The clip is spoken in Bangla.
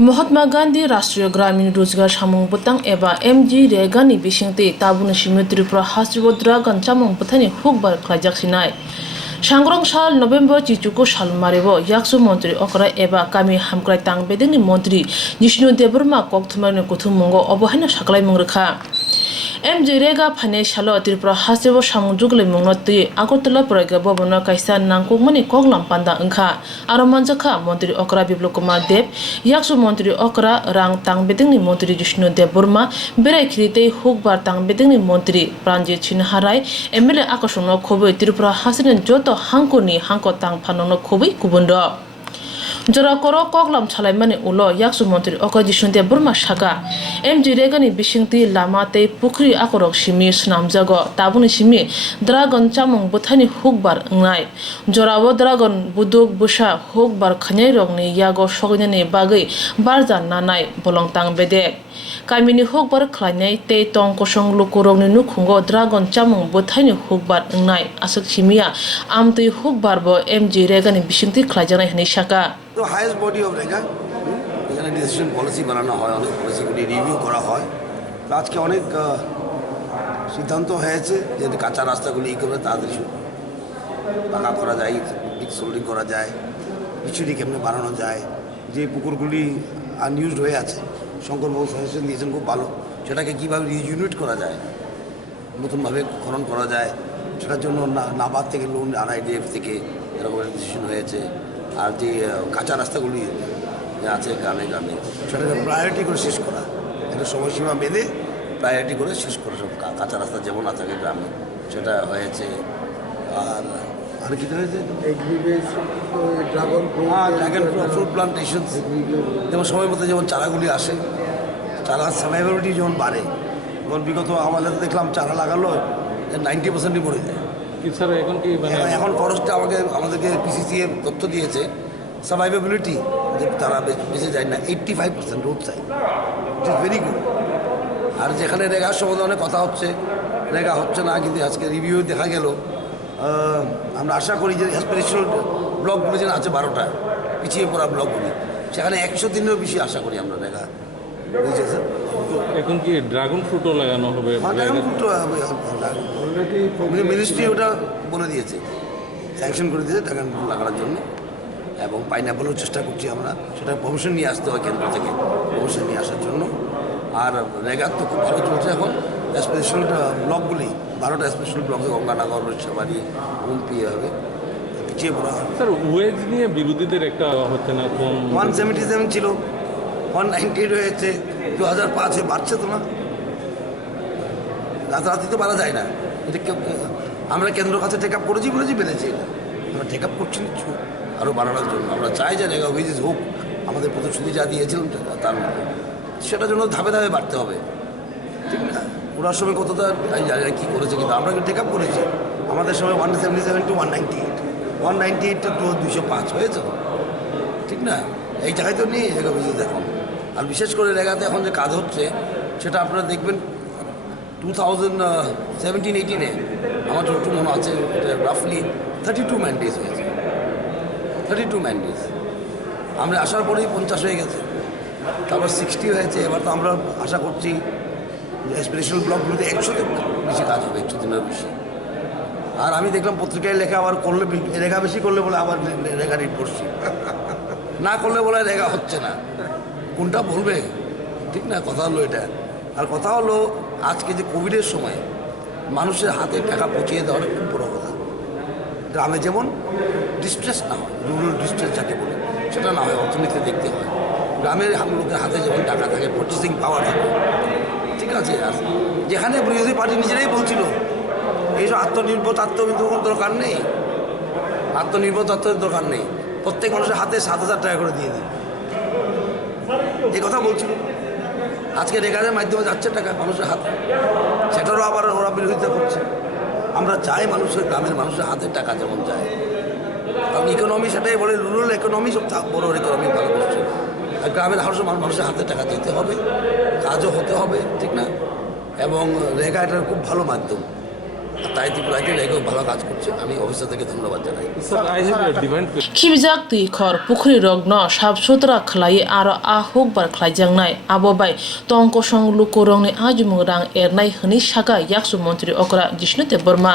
महात्मा गांधी राष्ट्रीय ग्रामीण रोजगार सामुं बतang एबा MG रेगानि बिसिंगते ताबुनि सिमु त्रिपुरा हासिबो ड्रागन चामुं बथानि हुकबार ख्लाइजाकसिनाय सांग्रं साल नवेम्बर चिचुको साल मारेबो याक्सु मंत्री अकरा एबा कामी हामक्राय तांग बेदेंनि मंत्री जिष्णु देबबर्मा कक्थुमानि कुथुमंगो अबहायना साकलाय मंगरखा MG रेगा फाने सालो त्रिपुरा हासिबो सामुं जुगले मंगनति आगरतला प्रगा भवन कायसा नांगकुमनि कगलाम पान्दा अंखा आरो मनजखा मंत्री अकरा बिप्लव कुमार देव याक्सु मंत्री अकरा रांग तांग बेदेंनि मंत्री जिष्णु देबबर्मा बेरायखिरिते हुकबार तांग बेदेंनि मंत्री प्राणजित सिन्हाराय MLA आकर्षण खबै त्रिपुरा हासिन जतो हांकोनि हांको तांग फाननो खबै कुबुन्द जरा करो कगलाम छलायमानि उलो याक्सु मंत्री अकरा जिष्णु देबबर्मा साका MG रेगानि बिसिंगति लामाते पुख्रि आकरक सिमि स्नामजागो ताबुनि सिमि ड्रागन चामुं बथानि हुकबार अंनाय जराबो ड्रागन बुदुक बुसा हुकबार खनाय रगनि यागो सगैनानि बागै बारजा नानाय बलंतां बेदे कामिनि हुकबार ख्लायनाय ते टं कसं लुकुरगनि नुखुंगो ड्रागन चामुं बथानि हुकबार अंनाय आसक सिमिया आमतै हुकबारबो MG रेगानि बिसिंगति ख्लायजानाय हनै साका তো হাইয়েস্ট বডি অফ রেগা এখানে ডিসিশন পলিসি বানানো হয়, অনেক পলিসিগুলি রিভিউ করা হয়। তো আজকে অনেক সিদ্ধান্ত হয়েছে যে কাঁচা রাস্তাগুলি করে তাড়াতাড়ি পাকা করা যায়, পিক সোল্ডিং করা যায়, পিছুরি কেমনে বানানো যায়, যে পুকুরগুলি আনইউজড হয়ে আছে শঙ্করবাবু সাজেশন দিয়েছেন খুব ভালো, সেটাকে কীভাবে রিইউনিট করা যায়, নতুনভাবে খনন করা যায়, সেটার জন্য নাবাদ থেকে লোন RIDF থেকে এরকম ডিসিশন হয়েছে। আর যে কাঁচা রাস্তাগুলি আছে গ্রামে গ্রামে সেটাকে প্রায়োরিটি করে শেষ করা, একটা সময়সীমা বেঁধে প্রায়োরিটি করে শেষ করা, সব কাঁচা রাস্তা যেমন না থাকে গ্রামে সেটা হয়েছে। আর কি হয়েছে ড্রাগন ফ্রুট প্লান্টেশন, যেমন সময় মতো যেমন চারাগুলি আসে, চারা সার্ভাইভাবিলিটি যেমন বাড়ে। যেমন বিগত আমাদের দেখলাম চারা লাগালো 90%ই মরে যায়। এখন খরচটা আমাদেরকে PCCA তথ্য দিয়েছে সার্ভাইভেবিলিটি, যে তারা বেঁচে যায় না 85% road side, it is very good. আর যেখানে রেগার সমাধানে কথা হচ্ছে, রেগা হচ্ছে না, কিন্তু আজকে রিভিউ দেখা গেল আমরা আশা করি যে অ্যাসপিরেশনাল ব্লকগুলি যেন আছে 12টা পিছিয়ে পড়া ব্লকগুলি, সেখানে 100 দিনেরও বেশি আশা করি আমরা রেগা। বুঝছে স্যার, এখন কি ড্রাগন ফ্রুটও লাগানো হবে? ড্রাগন ফ্রুট মিনিস্ট্রি ওটা বলে দিয়েছে, স্যাংশন করে দিয়েছে ড্রাগন ফ্রুট লাগানোর জন্য, এবং পাইনঅ্যাপলও চেষ্টা করছি আমরা, সেটা পারমিশন নিয়ে আসতে হয় কেন্দ্র থেকে, পারমিশন নিয়ে আসার জন্য। আর রেগার তো খুব ভালো চলছে এখন, special ব্লকগুলি 12টা special block, Ganganagar, Raishyabari, হুমপি হবে পিছিয়ে পড়া। স্যার, ওয়েজ নিয়ে বিরোধীদের একটা হচ্ছে না, 177 ছিল, 198 হয়েছে, 2005 বাড়ছে তো না, রাতারাতি তো বাড়া যায় না। এটা আমরা কেন্দ্রের কাছে টেক আপ করেছি বলেছি বেড়েছে, এটা আমরা টেক আপ করছি নিচ্ছি আরও বাড়ানোর জন্য। আমরা চাই যে রেগা ওয়েজেস হোক, আমাদের প্রতিশ্রুতি যা দিয়েছিলাম তার মধ্যে, সেটার জন্য ধাপে ধাপে বাড়তে হবে, ঠিক না? ওনার সময় কতটা জানি না কী করেছে, কিন্তু আমরা টেক আপ করেছি। আমাদের সময় 177 to 198, 198 to 205 হয়েছে, ঠিক না? এই জায়গায় তো নেই রেগা ওয়েজেস এখন। আর বিশেষ করে রেগাতে এখন যে কাজ হচ্ছে সেটা আপনারা দেখবেন 2017-18 আমার যতটুকু মনে আছে রাফলি 32 ম্যান্ডেজ হয়েছে, 32 ম্যান্ডেজ। আমরা আসার পরেই 50 হয়ে গেছে, তারপর 60 হয়েছে। এবার তো আমরা আশা করছি স্পেশাল ব্লকগুলোতে 100 বেশি কাজ হবে, 100 দিনের বেশি। আর আমি দেখলাম পত্রিকায় লেখা, আবার করলে রেগা বেশি করলে বলে আবার রেগা রিট করছি, না করলে বলে রেগা হচ্ছে না। কোনটা বলবে, ঠিক না? কথা হলো এটা। আর কথা হলো আজকে যে কোভিডের সময় মানুষের হাতে টাকা পৌঁছিয়ে দেওয়াটা খুব বড় কথা। গ্রামে যেমন ডিস্ট্রেস না হয়, রুরাল ডিস্ট্রেস যাকে বলে, সেটা না হয়, অর্থনীতি দেখতে হয়। গ্রামের লোকের হাতে যেমন টাকা থাকে, পারচেসিং পাওয়ার থাকে, ঠিক আছে। আর যেখানে বিরোধী পার্টি নিজেরাই বলছিল এইসব আত্মনির্ভর দরকার নেই, আত্মনির্ভরতার দরকার নেই, প্রত্যেক মানুষের হাতে 7,000 টাকা করে দিয়ে দিন, এই কথা বলছিল। আজকে রেগারের মাধ্যমে যাচ্ছে টাকা মানুষের হাতে, সেটারও আবার ওরা বিরোধিতা করছে। আমরা চাই মানুষের, গ্রামের মানুষের হাতে টাকা যেমন যায়, কারণ ইকোনমি সেটাই বলে, রুরাল ইকোনমি সব বড় ইকোনমি ভালো করছে। আর গ্রামের মানুষের হাতে টাকা দিতে হবে, কাজও হতে হবে, ঠিক না? এবং রেগা এটার খুব ভালো মাধ্যম, আর তাই ত্রিপুরাকে রেখেও ভালো কাজ করছে, আমি অফিসারদেরকে ধন্যবাদ জানাই। Sir, I have a demand. Khibjak ti khor pukhri rogno sab sutra khlai aro a hukbar khlaijangnai abobai tongko song lukorong ni ajumung rang ernai hni saka yaksu montri okra Jishnu Deborma